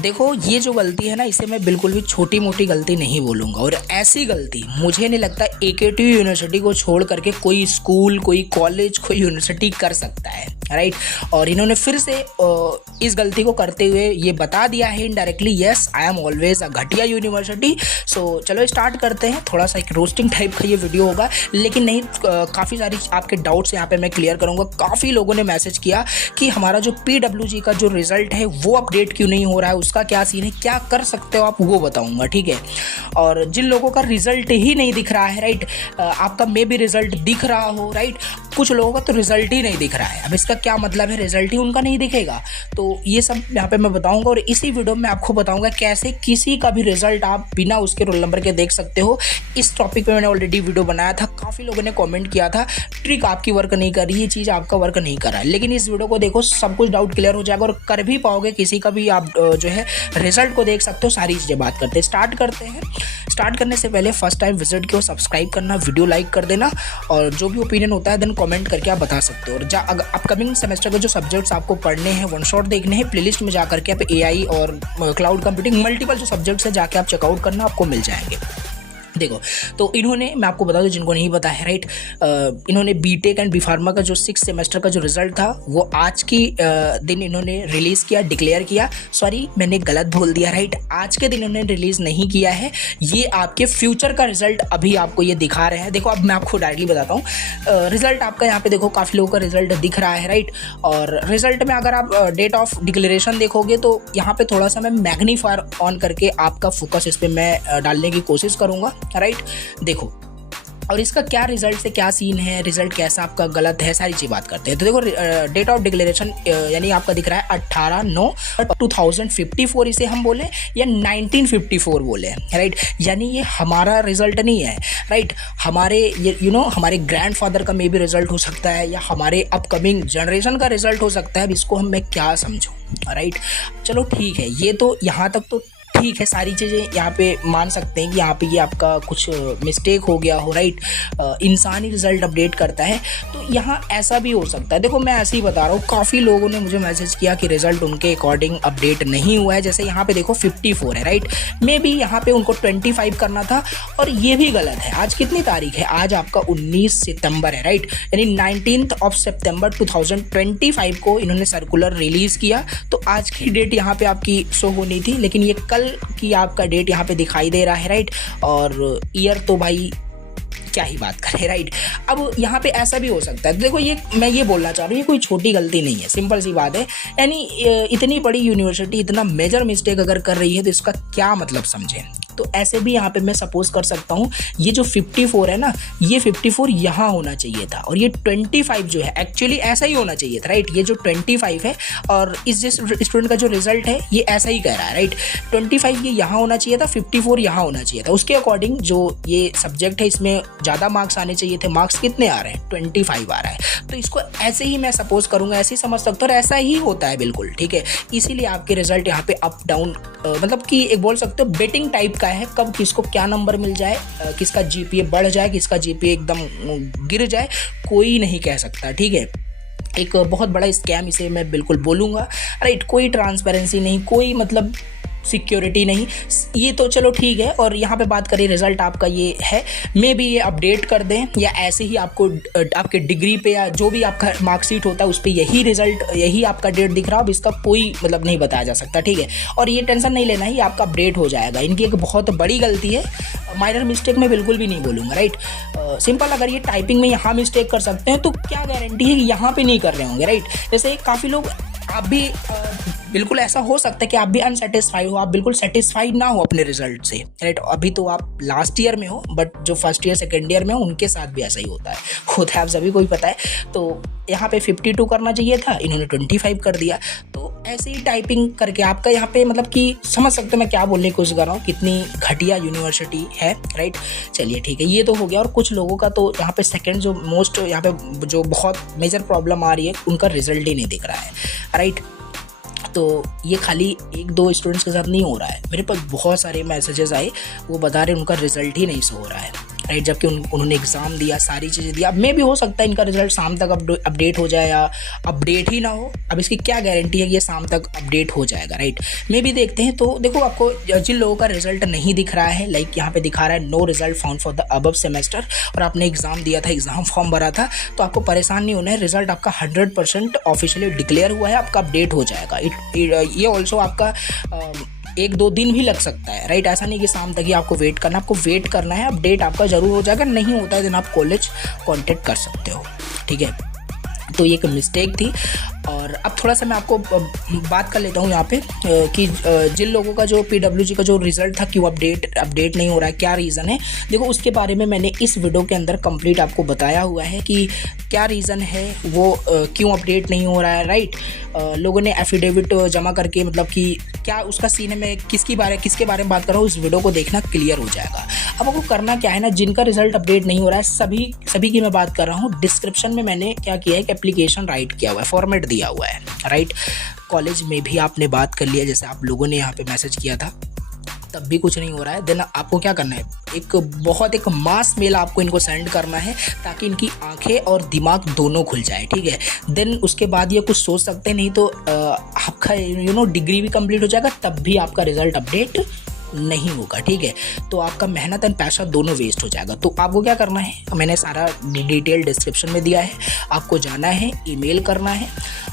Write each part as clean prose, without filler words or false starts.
देखो ये जो गलती है ना, इसे मैं बिल्कुल भी छोटी मोटी गलती नहीं बोलूँगा, और ऐसी गलती मुझे नहीं लगता AKTU यूनिवर्सिटी को छोड़ करके कोई स्कूल, कोई कॉलेज, कोई यूनिवर्सिटी कर सकता है, राइट। और इन्होंने फिर से इस गलती को करते हुए ये बता दिया है indirectly, yes I am always a घटिया यूनिवर्सिटी। सो चलो स्टार्ट करते हैं। थोड़ा सा एक रोस्टिंग टाइप का ये वीडियो होगा, लेकिन नहीं, काफ़ी सारी आपके डाउट्स यहाँ पे मैं क्लियर करूँगा। काफ़ी लोगों ने मैसेज किया कि हमारा जो PWG का जो रिजल्ट है वो अपडेट क्यों नहीं हो रहा है, उसका क्या सीन है, क्या कर सकते हो आप, वो बताऊंगा, ठीक है। और जिन लोगों का रिजल्ट ही नहीं दिख रहा है, राइट, आपका मे भी रिजल्ट दिख रहा हो, राइट, कुछ लोगों का तो रिजल्ट ही नहीं दिख रहा है। अब इसका क्या मतलब है, रिजल्ट ही उनका नहीं दिखेगा, तो ये सब यहाँ पे मैं बताऊंगा। और इसी वीडियो में आपको बताऊंगा कैसे किसी का भी रिजल्ट आप बिना उसके रोल नंबर के देख सकते हो। इस टॉपिक पे मैंने ऑलरेडी वीडियो बनाया था, काफ़ी लोगों ने कमेंट किया था ट्रिक आपकी वर्क नहीं कर रही, ये चीज़ आपका वर्क नहीं कर रहा है। लेकिन इस वीडियो को देखो, सब कुछ डाउट क्लियर हो जाएगा और कर भी पाओगे, किसी का भी आप जो है रिजल्ट को देख सकते हो। सारी चीज़ें बात करते हैं, स्टार्ट करते हैं। स्टार्ट करने से पहले फर्स्ट टाइम विजिट किया सब्सक्राइब करना, वीडियो लाइक कर देना, और जो भी ओपिनियन होता है देन कमेंट करके आप बता सकते हो। और अपकमिंग सेमेस्टर के जो सब्जेक्ट्स आपको पढ़ने हैं, वन शॉट देखने हैं, प्लेलिस्ट में जा करके आप AI और क्लाउड कंप्यूटिंग मल्टीपल जो सब्जेक्ट्स है जाके आप चेकआउट करना, आपको मिल जाएंगे। देखो, तो इन्होंने, मैं आपको बता दूं जिनको नहीं पता है, राइट, इन्होंने बीटेक एंड बी फार्मा का जो 6 सेमेस्टर का जो रिजल्ट था वो आज की दिन इन्होंने रिलीज़ किया, डिक्लेयर किया। सॉरी, मैंने गलत बोल दिया, राइट, आज के दिन इन्होंने रिलीज़ नहीं किया है। ये आपके फ्यूचर का रिजल्ट अभी आपको ये दिखा रहे हैं। देखो, अब मैं आपको डायरेक्टली बताता हूँ रिजल्ट आपका। यहाँ पे देखो काफ़ी लोगों का रिजल्ट दिख रहा है, राइट, और रिजल्ट में अगर आप डेट ऑफ डिक्लेरेशन देखोगे तो यहाँ पे थोड़ा सा मैं मैग्नीफायर ऑन करके आपका फोकस इस पर मैं डालने की कोशिश करूँगा, राइट। देखो, और इसका क्या रिजल्ट से क्या सीन है, रिजल्ट कैसा आपका गलत है, सारी चीज़ बात करते हैं। तो देखो, डेट ऑफ डिक्लेरेशन यानी आपका दिख रहा है 18/9/2054, इसे हम बोले या 1954 बोले, राइट। यानी ये हमारा रिजल्ट नहीं है, राइट, हमारे हमारे ग्रैंडफादर का मे भी रिजल्ट हो सकता है, या हमारे अपकमिंग जनरेशन का रिजल्ट हो सकता है। अब इसको मैं क्या समझूँ, राइट। चलो ठीक है, ये तो यहाँ तक तो ठीक है, सारी चीज़ें यहाँ पे मान सकते हैं कि यहाँ पे ये आपका कुछ मिस्टेक हो गया हो, राइट। इंसान ही रिजल्ट अपडेट करता है, तो यहाँ ऐसा भी हो सकता है। देखो, मैं ऐसे ही बता रहा हूँ, काफ़ी लोगों ने मुझे मैसेज किया कि रिजल्ट उनके अकॉर्डिंग अपडेट नहीं हुआ है। जैसे यहाँ पे देखो 54 है, राइट, मे बी यहाँ पे उनको 25 करना था, और ये भी गलत है। आज कितनी तारीख है, आज आपका 19 सितंबर है, राइट, यानी 19 सितंबर 2025 को इन्होंने सर्कुलर रिलीज़ किया। तो आज की डेट यहाँ पे आपकी शो होनी थी, लेकिन ये कल कि आपका डेट यहाँ पे दिखाई दे रहा है, राइट। और ईयर तो भाई क्या ही बात करें, राइट। अब यहाँ पे ऐसा भी हो सकता है। देखो, ये मैं ये बोलना चाह रहा हूँ, ये कोई छोटी गलती नहीं है, सिंपल सी बात है। यानी इतनी बड़ी यूनिवर्सिटी इतना मेजर मिस्टेक अगर कर रही है तो इसका क्या मतलब समझें। तो ऐसे भी यहाँ पे मैं सपोज कर सकता हूँ, ये जो 54 है ना, ये 54 यहाँ होना चाहिए था, और ये 25 जो है एक्चुअली ऐसा ही होना चाहिए था, राइट। ये जो 25 है और इस जिस स्टूडेंट का जो रिजल्ट है ये ऐसा ही कह रहा है, राइट। 25 ये यहाँ होना चाहिए था, 54 यहाँ होना चाहिए था। उसके अकॉर्डिंग जो ये सब्जेक्ट है इसमें ज़्यादा मार्क्स आने चाहिए थे। मार्क्स कितने आ रहे हैं, 25 आ रहा है। तो इसको ऐसे ही मैं सपोज करूँगा, ऐसे ही समझ सकता हूँ, और ऐसा ही होता है बिल्कुल, ठीक है। इसीलिए आपके रिजल्ट यहाँ पे अप डाउन, मतलब कि एक बोल सकते हो बेटिंग टाइप का है, कब किसको क्या नंबर मिल जाए, किसका GPA बढ़ जाए, किसका GPA एकदम गिर जाए, कोई नहीं कह सकता, ठीक है। एक बहुत बड़ा स्कैम इसे मैं बिल्कुल बोलूँगा, राइट। कोई ट्रांसपेरेंसी नहीं, कोई मतलब सिक्योरिटी नहीं, ये तो चलो ठीक है। और यहाँ पे बात करें, रिजल्ट आपका ये है, मे भी ये अपडेट कर दें, या ऐसे ही आपको आपके डिग्री पे या जो भी आपका मार्कशीट होता है उस पर यही रिजल्ट, यही आपका डेट दिख रहा हो। अब इसका कोई मतलब नहीं बताया जा सकता, ठीक है। और ये टेंशन नहीं लेना, ही आपका अपडेट हो जाएगा। इनकी एक बहुत बड़ी गलती है, माइनर मिस्टेक मैं बिल्कुल भी नहीं बोलूँगा, राइट। सिंपल, अगर ये टाइपिंग में यहाँ मिस्टेक कर सकते हैं तो क्या गारंटी है कि यहाँ पे नहीं कर रहे होंगे, राइट। जैसे काफ़ी लोग, आप भी बिल्कुल ऐसा हो सकता है कि आप भी अनसेटिस्फाइड हो, आप बिल्कुल सेटिस्फाइड ना हो अपने रिजल्ट से, राइट। अभी तो आप लास्ट ईयर में हो, बट जो फर्स्ट ईयर सेकेंड ईयर में हो उनके साथ भी ऐसा ही होता है, आप सभी को ही पता है। तो यहाँ पे 52 करना चाहिए था, इन्होंने 25 कर दिया। तो ऐसे ही टाइपिंग करके आपका यहाँ पे मतलब कि समझ सकते हो मैं क्या बोलने की कोशिश कर रहा हूँ, कितनी घटिया यूनिवर्सिटी है, राइट। चलिए ठीक है, ये तो हो गया। और कुछ लोगों का तो यहाँ पे सेकंड जो मोस्ट यहाँ पे जो बहुत मेजर प्रॉब्लम आ रही है, उनका रिजल्ट ही नहीं दिख रहा है, राइट। तो ये खाली 1-2 स्टूडेंट्स के साथ नहीं हो रहा है, मेरे पास बहुत सारे मैसेजेस आए, वो बता रहे उनका रिजल्ट ही नहीं शो हो रहा है, राइट, जबकि उन्होंने एग्ज़ाम दिया, सारी चीज़ें दिया। अब मे भी हो सकता है इनका रिजल्ट शाम तक अपडेट हो जाए या अपडेट ही ना हो। अब इसकी क्या गारंटी है कि ये शाम तक अपडेट हो जाएगा, राइट, मे भी देखते हैं। तो देखो, आपको जिन लोगों का रिजल्ट नहीं दिख रहा है, लाइक यहाँ पे दिखा रहा है no result found for the above semester, और आपने एग्ज़ाम दिया था, एग्ज़ाम फॉर्म भरा था, तो आपको परेशान नहीं होना है। रिजल्ट आपका 100% ऑफिशियली डिक्लेयर हुआ है, आपका अपडेट हो जाएगा। ये ऑल्सो आपका 1-2 दिन भी लग सकता है, राइट। ऐसा नहीं कि शाम तक ही आपको वेट करना है, अपडेट आपका ज़रूर हो जाएगा। नहीं होता है दिन आप कॉलेज कॉन्टेक्ट कर सकते हो, ठीक है। तो ये एक मिस्टेक थी। और अब थोड़ा सा मैं आपको बात कर लेता हूँ यहाँ पे कि जिन लोगों का जो PWG का जो रिज़ल्ट था, क्यों अपडेट नहीं हो रहा है, क्या रीज़न है, देखो उसके बारे में मैंने इस वीडियो के अंदर कंप्लीट आपको बताया हुआ है कि क्या रीज़न है, वो क्यों अपडेट नहीं हो रहा है, राइट। लोगों ने एफिडेविट जमा करके, मतलब कि क्या उसका सीन है, मैं किसके बारे में बात कर रहा हूँ, उस वीडियो को देखना, क्लियर हो जाएगा। अब आपको करना क्या है ना, जिनका रिजल्ट अपडेट नहीं हो रहा है, सभी की मैं बात कर रहा हूँ। डिस्क्रिप्शन में मैंने क्या किया है, एप्लीकेशन राइट किया हुआ है, फॉर्मेट दिया हुआ है, राइट। कॉलेज में भी आपने बात कर लिया, जैसे आप लोगों ने यहाँ पे मैसेज किया था, तब भी कुछ नहीं हो रहा है। देन आपको क्या करना है, एक मास मेल आपको इनको सेंड करना है, ताकि इनकी आंखें और दिमाग दोनों खुल जाए, ठीक है। देन उसके बाद ये कुछ सोच सकते हैं, नहीं तो आपका डिग्री भी कंप्लीट हो जाएगा, तब भी आपका रिजल्ट अपडेट नहीं होगा, ठीक है। तो आपका मेहनत एंड पैसा दोनों वेस्ट हो जाएगा। तो आपको क्या करना है, मैंने सारा डिटेल डिस्क्रिप्शन में दिया है, आपको जाना है, ईमेल करना है,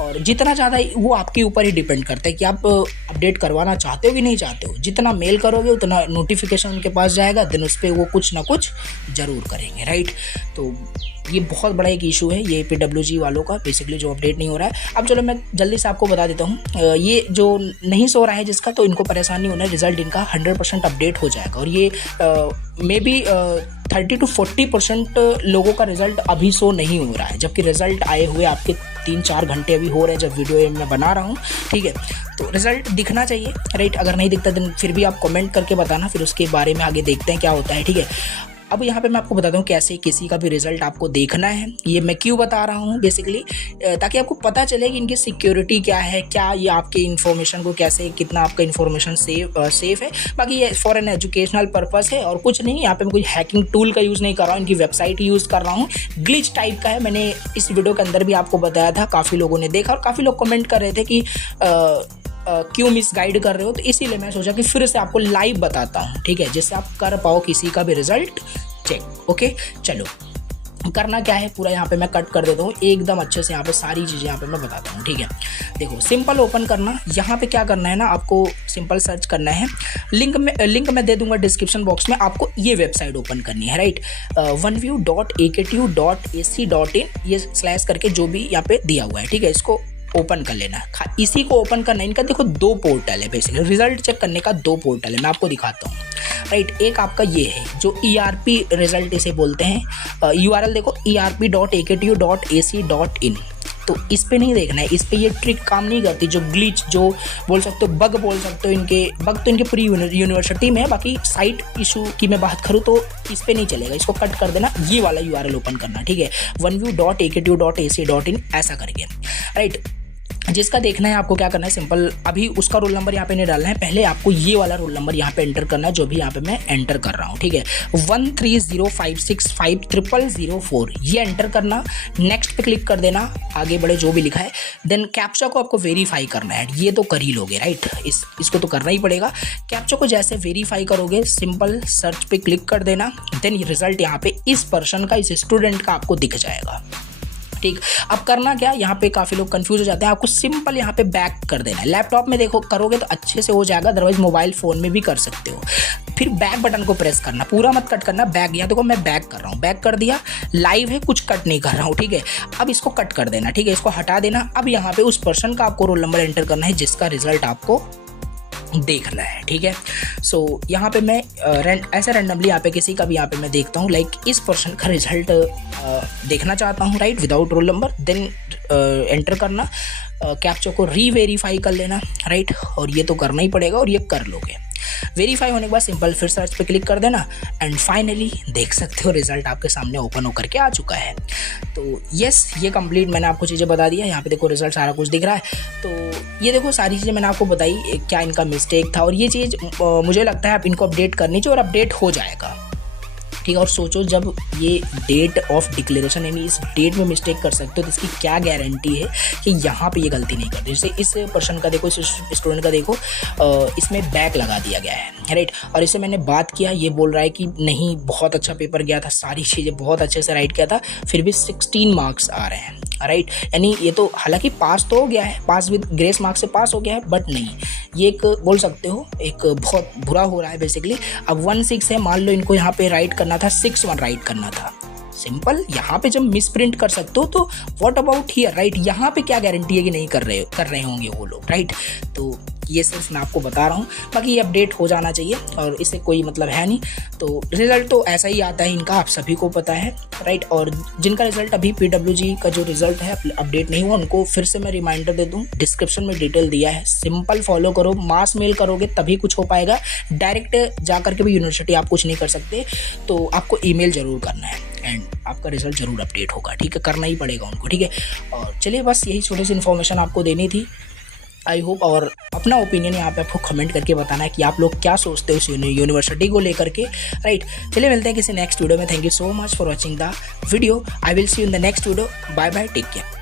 और जितना ज़्यादा वो आपके ऊपर ही डिपेंड करता है कि आप अपडेट करवाना चाहते हो कि नहीं चाहते हो। जितना मेल करोगे उतना नोटिफिकेशन उनके पास जाएगा, देन उस पर वो कुछ ना कुछ ज़रूर करेंगे, राइट। तो ये बहुत बड़ा एक इशू है, ये PWG वालों का, बेसिकली जो अपडेट नहीं हो रहा है। अब चलो मैं जल्दी से आपको बता देता हूँ, ये जो नहीं सो रहा है जिसका, तो इनको परेशानी नहीं होना है, रिजल्ट इनका 100% अपडेट हो जाएगा। और ये मे बी 30 to 40% लोगों का रिजल्ट अभी शो नहीं हो रहा है, जबकि रिजल्ट आए हुए आपके 3-4 घंटे अभी हो रहे हैं जब वीडियो मैं बना रहा हूँ, ठीक है। तो रिजल्ट दिखना चाहिए, राइट। अगर नहीं दिखता दिन फिर भी आप कमेंट करके बताना, फिर उसके बारे में आगे देखते हैं क्या होता है, ठीक है। अब यहाँ पे मैं आपको बताता हूँ कैसे किसी का भी रिजल्ट आपको देखना है। ये मैं क्यों बता रहा हूँ, बेसिकली ताकि आपको पता चले कि इनकी सिक्योरिटी क्या है, क्या ये आपके इन्फॉर्मेशन को कैसे, कितना आपका इन्फॉर्मेशन सेफ है। बाकी ये फॉर एन एजुकेशनल पर्पस है और कुछ नहीं। यहाँ पे मैं कोई हैकिंग टूल का यूज़ नहीं कर रहा हूँ, इनकी वेबसाइट यूज़ कर रहा हूँ। ग्लिच टाइप का है, मैंने इस वीडियो के अंदर भी आपको बताया था, काफ़ी लोगों ने देखा और काफ़ी लोग कमेंट कर रहे थे कि क्यों मिस गाइड कर रहे हो। तो इसीलिए मैं सोचा कि फिर से आपको लाइव बताता हूँ, ठीक है, जिससे आप कर पाओ किसी का भी रिजल्ट चेक। ओके, चलो करना क्या है पूरा यहाँ पे मैं कट कर देता हूँ एकदम अच्छे से। यहाँ पे सारी चीज़ें यहाँ पे मैं बताता हूँ, ठीक है। देखो सिंपल ओपन करना, यहाँ पे क्या करना है ना, आपको सिंपल सर्च करना है। लिंक मैं दे दूंगा डिस्क्रिप्शन बॉक्स में। आपको ये वेबसाइट ओपन करनी है, राइट, oneview.akt.ac.in, ये स्लैश करके जो भी यहाँ पे दिया हुआ है, ठीक है, इसको ओपन कर लेना। इसी को ओपन करना है। इनका देखो 2 पोर्टल है, बेसिकली रिजल्ट चेक करने का 2 पोर्टल है, मैं आपको दिखाता हूँ, राइट। एक आपका ये है जो ERP रिजल्ट इसे बोलते हैं, URL देखो erp.akt.ac.in। तो इस पे नहीं देखना है, इस पे ये ट्रिक काम नहीं करती, जो ग्लिच जो बोल सकते हो, बग बोल सकते हो, इनके बग तो इनके पूरी यूनिवर्सिटी में है। बाकी साइट इशू की मैं बात करूँ तो इस पे नहीं चलेगा, इसको कट कर देना, ये वाला URL ओपन करना, ठीक है, oneview.akt.ac.in ऐसा करके, राइट। जिसका देखना है आपको क्या करना है, सिंपल अभी उसका रोल नंबर यहाँ पे नहीं डालना है, पहले आपको ये वाला रोल नंबर यहाँ पे एंटर करना है, जो भी यहाँ पे मैं एंटर कर रहा हूँ, ठीक है, 1305650004, ये एंटर करना। नेक्स्ट पे क्लिक कर देना, आगे बढ़े जो भी लिखा है। देन कैप्चा को आपको वेरीफाई करना है, ये तो कर ही लोगे, राइट, इसको तो करना ही पड़ेगा। कैप्चा को जैसे वेरीफाई करोगे, सिंपल सर्च पे क्लिक कर देना। देन रिजल्ट यहाँ पे इस पर्सन का, इस स्टूडेंट का आपको दिख जाएगा, ठीक। अब करना क्या, यहाँ पे काफ़ी लोग कंफ्यूज हो जाते हैं, आपको सिंपल यहाँ पे बैक कर देना है। लैपटॉप में देखो करोगे तो अच्छे से हो जाएगा, अदरवाइज मोबाइल फ़ोन में भी कर सकते हो। फिर बैक बटन को प्रेस करना, पूरा मत कट करना, बैक। यहाँ देखो मैं बैक कर रहा हूँ, बैक कर दिया, लाइव है, कुछ कट नहीं कर रहा हूँ, ठीक है। अब इसको कट कर देना, ठीक है, इसको हटा देना। अब यहाँ पे उस पर्सन का आपको रोल नंबर एंटर करना है जिसका रिजल्ट आपको देखना है, ठीक है। सो यहाँ पे मैं ऐसे रैंडमली यहाँ पे किसी का भी यहाँ पे मैं देखता हूँ, लाइक इस पर्सन का रिजल्ट देखना चाहता हूँ, right, without roll number. Then enter करना, कैप्चा को रीवेरीफाई कर लेना, राइट, और ये तो करना ही पड़ेगा और ये कर लोगे। वेरीफाई होने के बाद सिंपल फिर सर्च पे क्लिक कर देना एंड फाइनली देख सकते हो रिजल्ट आपके सामने ओपन होकर के आ चुका है। तो यस, ये कंप्लीट मैंने आपको चीज़ें बता दी है। यहाँ पे देखो रिजल्ट सारा कुछ दिख रहा है। तो ये देखो सारी चीज़ें मैंने आपको बताई, क्या इनका मिस्टेक था, और ये चीज़ मुझे लगता है आप इनको अपडेट करनी चाहिए और अपडेट हो जाएगा। ठीक है। और सोचो जब ये डेट ऑफ डिक्लेरेशन यानी इस डेट में मिस्टेक कर सकते हो तो इसकी क्या गारंटी है कि यहाँ पे ये गलती नहीं करते। जैसे इस पर्सन का देखो, इस स्टूडेंट का देखो, इसमें बैक लगा दिया गया है, राइट। और इससे मैंने बात किया, ये बोल रहा है कि नहीं बहुत अच्छा पेपर गया था, सारी चीज़ें बहुत अच्छे से राइट किया था, फिर भी 16 मार्क्स आ रहे हैं, राइट। यानी ये तो हालांकि पास तो हो गया है, पास विद ग्रेस मार्क्स से पास हो गया है, बट नहीं, ये एक बोल सकते हो एक बहुत बुरा हो रहा है बेसिकली। अब 1-6 है, मान लो इनको यहाँ पे राइट करना था 6-1 राइट करना था, सिंपल। यहाँ पे जब मिस प्रिंट कर सकते हो तो व्हाट अबाउट हियर, राइट। यहाँ पे क्या गारंटी है कि नहीं कर रहे होंगे वो लोग, राइट। तो ये सिर्फ मैं आपको बता रहा हूँ, बाकी ये अपडेट हो जाना चाहिए और इससे कोई मतलब है नहीं। तो रिज़ल्ट तो ऐसा ही आता है इनका, आप सभी को पता है, राइट। और जिनका रिज़ल्ट अभी PWG का जो रिज़ल्ट है अपडेट नहीं हुआ, उनको फिर से मैं रिमाइंडर दे दूँ, डिस्क्रिप्शन में डिटेल दिया है, सिंपल फॉलो करो। मास मेल करोगे तभी कुछ हो पाएगा, डायरेक्ट जा करके भी यूनिवर्सिटी आप कुछ नहीं कर सकते, तो आपको ईमेल ज़रूर करना है एंड आपका रिजल्ट जरूर अपडेट होगा, ठीक है। करना ही पड़ेगा उनको, ठीक है। और चलिए बस यही छोटी सी इन्फॉर्मेशन आपको देनी थी, आई होप। और अपना ओपिनियन यहाँ पे आपको कमेंट करके बताना है कि आप लोग क्या सोचते हो इस यूनिवर्सिटी को लेकर के, राइट। चलिए मिलते हैं किसी नेक्स्ट वीडियो में। Thank you so much for watching the video. I will see you in the next video. Bye bye, take care.